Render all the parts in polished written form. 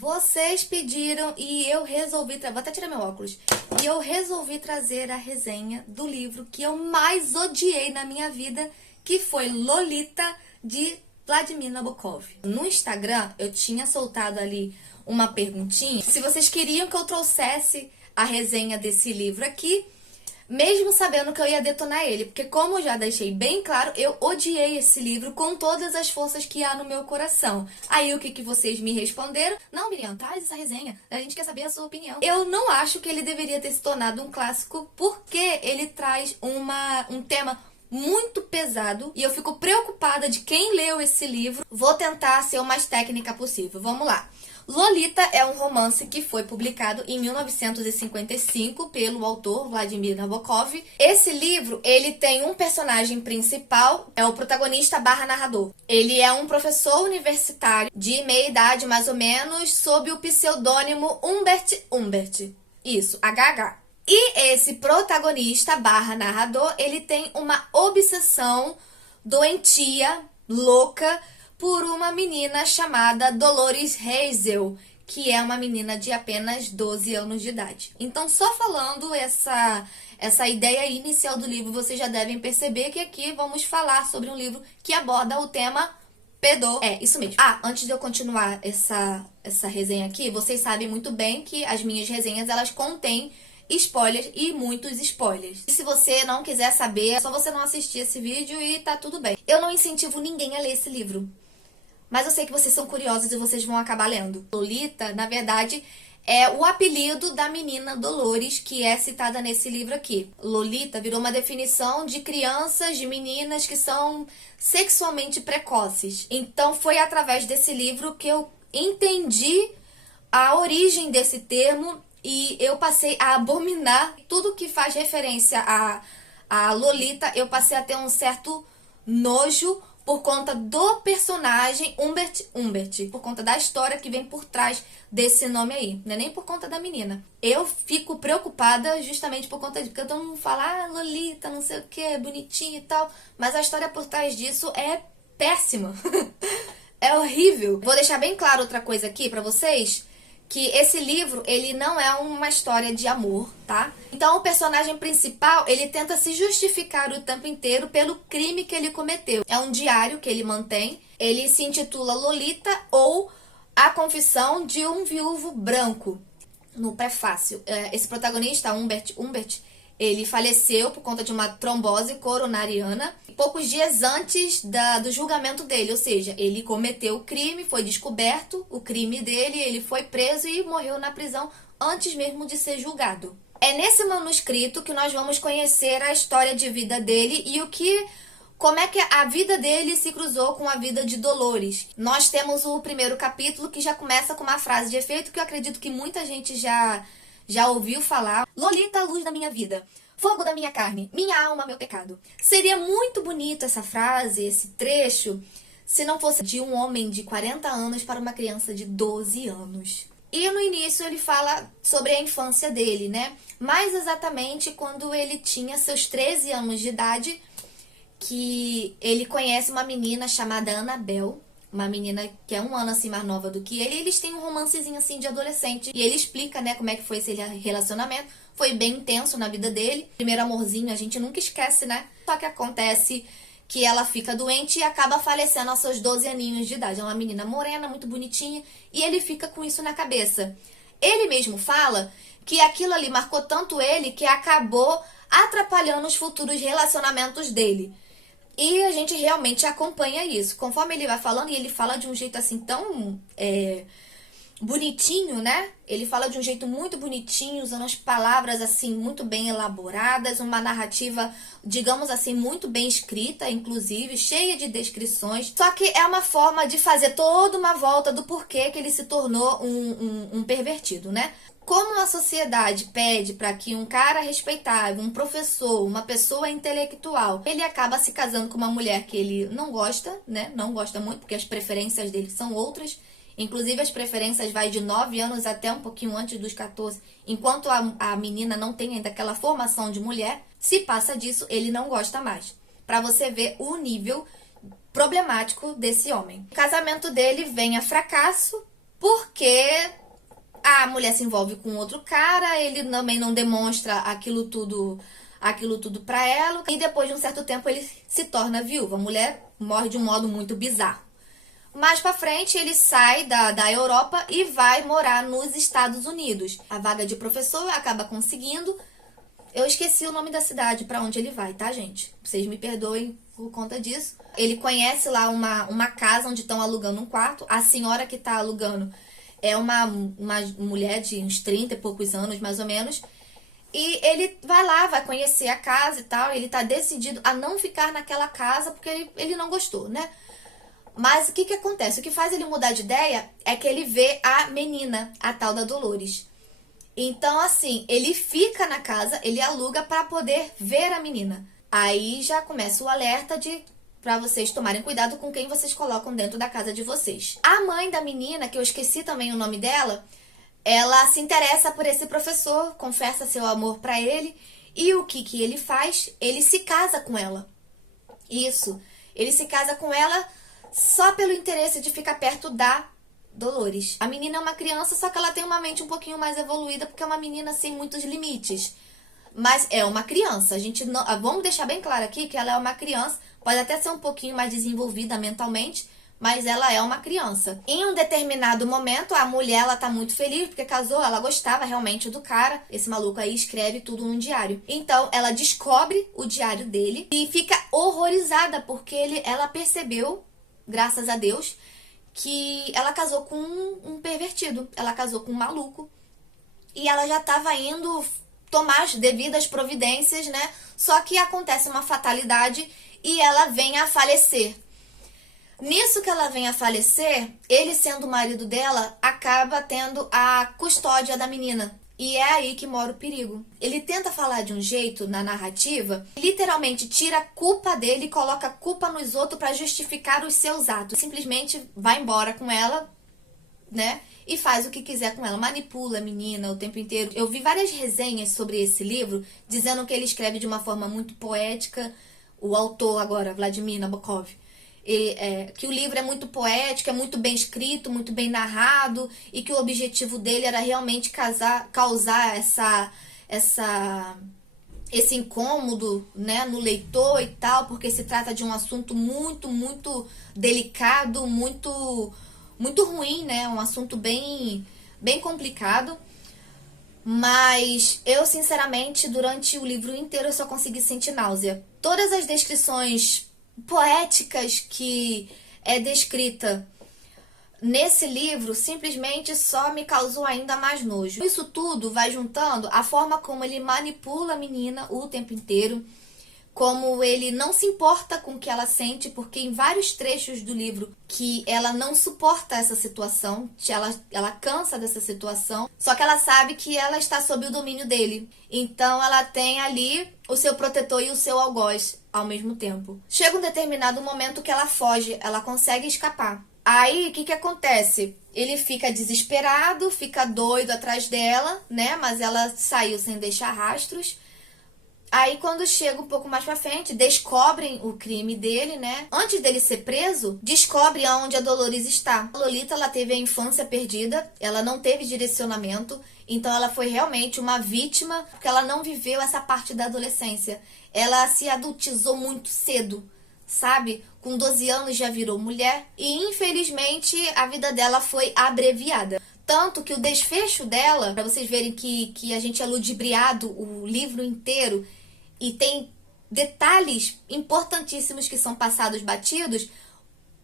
Vocês pediram e eu resolvi... Vou até tirar meu óculos. E eu resolvi trazer a resenha do livro que eu mais odiei na minha vida, que foi Lolita, de Vladimir Nabokov. No Instagram, eu tinha soltado ali uma perguntinha. Se vocês queriam que eu trouxesse a resenha desse livro aqui, mesmo sabendo que eu ia detonar ele. Porque como eu já deixei bem claro, eu odiei esse livro com todas as forças que há no meu coração. Aí o que vocês me responderam? Não, Miriam, traz essa resenha. A gente quer saber a sua opinião. Eu não acho que ele deveria ter se tornado um clássico, porque ele traz um tema muito pesado. E eu fico preocupada de quem leu esse livro. Vou tentar ser o mais técnica possível. Vamos lá. Lolita é um romance que foi publicado em 1955 pelo autor Vladimir Nabokov. Esse livro, ele tem um personagem principal, é o protagonista barra narrador. Ele é um professor universitário de meia idade, mais ou menos, sob o pseudônimo Humbert. Isso, HH. E esse protagonista barra narrador, ele tem uma obsessão doentia, louca, por uma menina chamada Dolores Hazel, que é uma menina de apenas 12 anos de idade. Então, só falando essa ideia inicial do livro, vocês já devem perceber que aqui vamos falar sobre um livro que aborda o tema pedo. É, isso mesmo. Antes de eu continuar essa resenha aqui, vocês sabem muito bem que as minhas resenhas, elas contêm spoilers e muitos spoilers. E se você não quiser saber, é só você não assistir esse vídeo e tá tudo bem. Eu não incentivo ninguém a ler esse livro, mas eu sei que vocês são curiosos e vocês vão acabar lendo. Lolita, na verdade, é o apelido da menina Dolores, que é citada nesse livro aqui. Lolita virou uma definição de crianças, de meninas que são sexualmente precoces. Então foi através desse livro que eu entendi a origem desse termo e eu passei a abominar tudo que faz referência a Lolita. Eu passei a ter um certo nojo por conta do personagem Humbert, por conta da história que vem por trás desse nome aí, não é nem por conta da menina. Eu fico preocupada justamente por conta de que todo mundo fala, Lolita, não sei o que, bonitinho e tal, mas a história por trás disso é péssima. É horrível. Vou deixar bem claro outra coisa aqui pra vocês, que esse livro, ele não é uma história de amor, tá? Então, o personagem principal, ele tenta se justificar o tempo inteiro pelo crime que ele cometeu. É um diário que ele mantém. Ele se intitula Lolita ou A Confissão de um Viúvo Branco. No prefácio, esse protagonista, Humbert, ele faleceu por conta de uma trombose coronariana poucos dias antes do julgamento dele, ou seja, ele cometeu o crime, foi descoberto o crime dele, ele foi preso e morreu na prisão antes mesmo de ser julgado. É nesse manuscrito que nós vamos conhecer a história de vida dele e como é que a vida dele se cruzou com a vida de Dolores. Nós temos o primeiro capítulo que já começa com uma frase de efeito que eu acredito que muita gente já ouviu falar. Lolita, luz da minha vida, fogo da minha carne, minha alma, meu pecado. Seria muito bonito essa frase, esse trecho, se não fosse de um homem de 40 anos para uma criança de 12 anos. E no início ele fala sobre a infância dele, né? Mais exatamente quando ele tinha seus 13 anos de idade, que ele conhece uma menina chamada Annabel, uma menina que é um ano assim mais nova do que ele, e eles têm um romancezinho assim de adolescente. E ele explica, né, como é que foi esse relacionamento. Foi bem intenso na vida dele. Primeiro amorzinho a gente nunca esquece, né? Só que acontece que ela fica doente e acaba falecendo aos seus 12 aninhos de idade. É uma menina morena, muito bonitinha, e ele fica com isso na cabeça. Ele mesmo fala que aquilo ali marcou tanto ele que acabou atrapalhando os futuros relacionamentos dele. E a gente realmente acompanha isso. Conforme ele vai falando, e ele fala de um jeito assim tão bonitinho, né? Ele fala de um jeito muito bonitinho, usando as palavras assim muito bem elaboradas, uma narrativa, digamos assim, muito bem escrita, inclusive, cheia de descrições. Só que é uma forma de fazer toda uma volta do porquê que ele se tornou um pervertido, né? Como a sociedade pede para que um cara respeitável, um professor, uma pessoa intelectual, ele acaba se casando com uma mulher que ele não gosta, né? Não gosta muito, porque as preferências dele são outras. Inclusive, as preferências vai de 9 anos até um pouquinho antes dos 14. Enquanto a menina não tem ainda aquela formação de mulher, se passa disso, ele não gosta mais. Para você ver o nível problemático desse homem. O casamento dele vem a fracasso, porque a mulher se envolve com outro cara, ele também não demonstra aquilo tudo pra ela, e depois de um certo tempo ele se torna viúva. A mulher morre de um modo muito bizarro. Mais pra frente, ele sai da Europa e vai morar nos Estados Unidos. A vaga de professor acaba conseguindo. Eu esqueci o nome da cidade pra onde ele vai, tá, gente? Vocês me perdoem por conta disso. Ele conhece lá uma casa onde estão alugando um quarto. A senhora que tá alugando é uma mulher de uns 30 e poucos anos, mais ou menos. E ele vai lá, vai conhecer a casa e tal. Ele tá decidido a não ficar naquela casa porque ele não gostou, né? Mas o que acontece? O que faz ele mudar de ideia é que ele vê a menina, a tal da Dolores. Então, assim, ele fica na casa, ele aluga para poder ver a menina. Aí já começa o alerta para vocês tomarem cuidado com quem vocês colocam dentro da casa de vocês. A mãe da menina, que eu esqueci também o nome dela, ela se interessa por esse professor, confessa seu amor para ele. E o que ele faz? Ele se casa com ela. Isso, ele se casa com ela só pelo interesse de ficar perto da Dolores. A menina é uma criança, só que ela tem uma mente um pouquinho mais evoluída, porque é uma menina sem muitos limites. Mas é uma criança. A gente não, vamos deixar bem claro aqui que ela é uma criança, pode até ser um pouquinho mais desenvolvida mentalmente, mas ela é uma criança. Em um determinado momento, a mulher, ela tá muito feliz porque casou, ela gostava realmente do cara. Esse maluco aí escreve tudo num diário. Então, ela descobre o diário dele e fica horrorizada porque ela percebeu, graças a Deus, que ela casou com um pervertido. Ela casou com um maluco. E ela já estava indo tomar as devidas providências, né? Só que acontece uma fatalidade e ela vem a falecer. Nisso que ela vem a falecer, ele, sendo o marido dela, acaba tendo a custódia da menina. E é aí que mora o perigo. Ele tenta falar de um jeito na narrativa, literalmente tira a culpa dele e coloca a culpa nos outros para justificar os seus atos. Simplesmente vai embora com ela, né? E faz o que quiser com ela. Manipula a menina o tempo inteiro. Eu vi várias resenhas sobre esse livro, dizendo que ele escreve de uma forma muito poética. O autor agora, Vladimir Nabokov. Que o livro é muito poético, é muito bem escrito, muito bem narrado, e que o objetivo dele era realmente causar esse incômodo, né, no leitor e tal, porque se trata de um assunto muito, muito delicado, muito, muito ruim, né, um assunto bem, bem complicado. Mas eu, sinceramente, durante o livro inteiro eu só consegui sentir náusea. Todas as descrições poéticas que é descrita nesse livro simplesmente só me causou ainda mais nojo. Isso tudo vai juntando a forma como ele manipula a menina o tempo inteiro, como ele não se importa com o que ela sente, porque em vários trechos do livro que ela não suporta essa situação, ela cansa dessa situação, só que ela sabe que ela está sob o domínio dele. Então ela tem ali o seu protetor e o seu algoz ao mesmo tempo. Chega um determinado momento que ela foge, ela consegue escapar. Aí, o que acontece? Ele fica desesperado, fica doido atrás dela, né? Mas ela saiu sem deixar rastros. Aí, quando chega um pouco mais pra frente, descobrem o crime dele, né? Antes dele ser preso, descobre onde a Dolores está. A Lolita, ela teve a infância perdida, ela não teve direcionamento, então ela foi realmente uma vítima, porque ela não viveu essa parte da adolescência. Ela se adultizou muito cedo, sabe? Com 12 anos já virou mulher e, infelizmente, a vida dela foi abreviada. Tanto que o desfecho dela, pra vocês verem que a gente é ludibriado o livro inteiro, e tem detalhes importantíssimos que são passados batidos,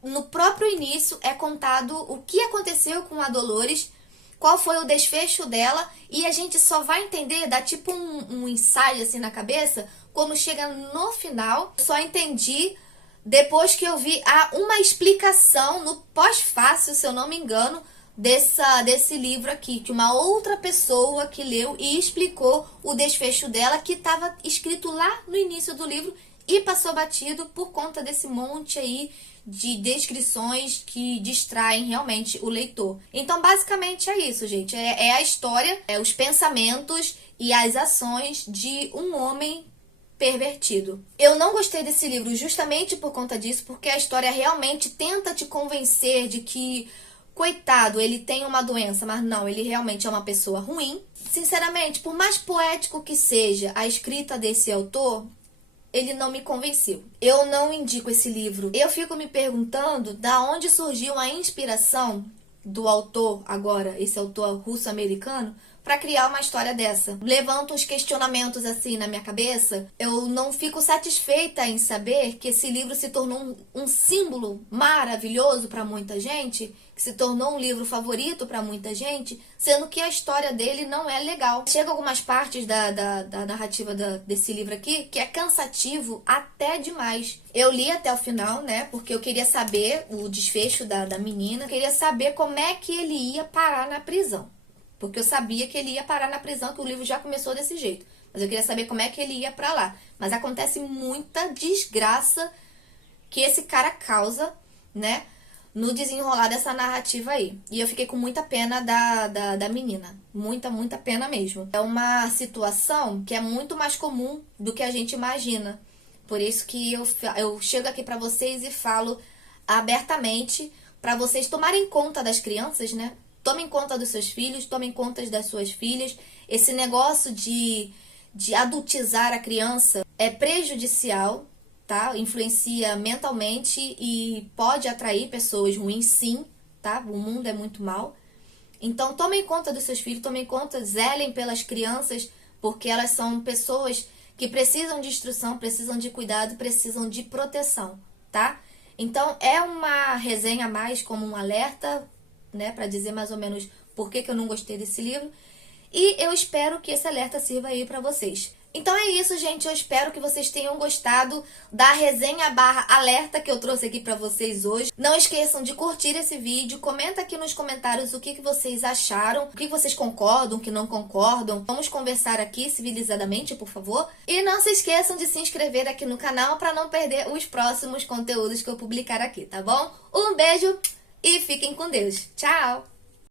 no próprio início é contado o que aconteceu com a Dolores, qual foi o desfecho dela, e a gente só vai entender, dá tipo um ensaio assim na cabeça, quando chega no final. Eu só entendi depois que eu vi uma explicação no pós-fácil, se eu não me engano, desse livro aqui, que uma outra pessoa que leu e explicou o desfecho dela, que estava escrito lá no início do livro e passou batido por conta desse monte aí de descrições que distraem realmente o leitor. Então, basicamente é isso, gente. É a história, os pensamentos e as ações de um homem pervertido. Eu não gostei desse livro justamente por conta disso, porque a história realmente tenta te convencer de que coitado, ele tem uma doença, mas não, ele realmente é uma pessoa ruim. Sinceramente, por mais poético que seja a escrita desse autor, ele não me convenceu. Eu não indico esse livro. Eu fico me perguntando da onde surgiu a inspiração do autor, agora, esse autor russo-americano, para criar uma história dessa. Levanta uns questionamentos assim na minha cabeça. Eu não fico satisfeita em saber que esse livro se tornou um símbolo maravilhoso para muita gente, que se tornou um livro favorito para muita gente, sendo que a história dele não é legal. Chega algumas partes da narrativa desse livro aqui que é cansativo até demais. Eu li até o final, né, porque eu queria saber o desfecho da menina, eu queria saber como é que ele ia parar na prisão. Porque eu sabia que ele ia parar na prisão, que o livro já começou desse jeito. Mas eu queria saber como é que ele ia pra lá. Mas acontece muita desgraça que esse cara causa, né, no desenrolar dessa narrativa aí. E eu fiquei com muita pena da menina. Muita, muita pena mesmo. É uma situação que é muito mais comum do que a gente imagina. Por isso que eu chego aqui pra vocês e falo abertamente pra vocês tomarem conta das crianças, né? Tomem conta dos seus filhos, tomem conta das suas filhas. Esse negócio de adultizar a criança é prejudicial, tá? Influencia mentalmente e pode atrair pessoas ruins, sim, tá? O mundo é muito mau. Então, tomem conta dos seus filhos, tomem conta, zelem pelas crianças, porque elas são pessoas que precisam de instrução, precisam de cuidado, precisam de proteção, tá? Então, é uma resenha a mais, como um alerta, né, para dizer mais ou menos por que eu não gostei desse livro. E eu espero que esse alerta sirva aí para vocês. Então é isso, gente. Eu espero que vocês tenham gostado da resenha / alerta que eu trouxe aqui para vocês hoje. Não esqueçam de curtir esse vídeo. Comenta aqui nos comentários o que vocês acharam. O que vocês concordam, o que não concordam. Vamos conversar aqui civilizadamente, por favor. E não se esqueçam de se inscrever aqui no canal para não perder os próximos conteúdos que eu publicar aqui, tá bom? Um beijo! E fiquem com Deus. Tchau!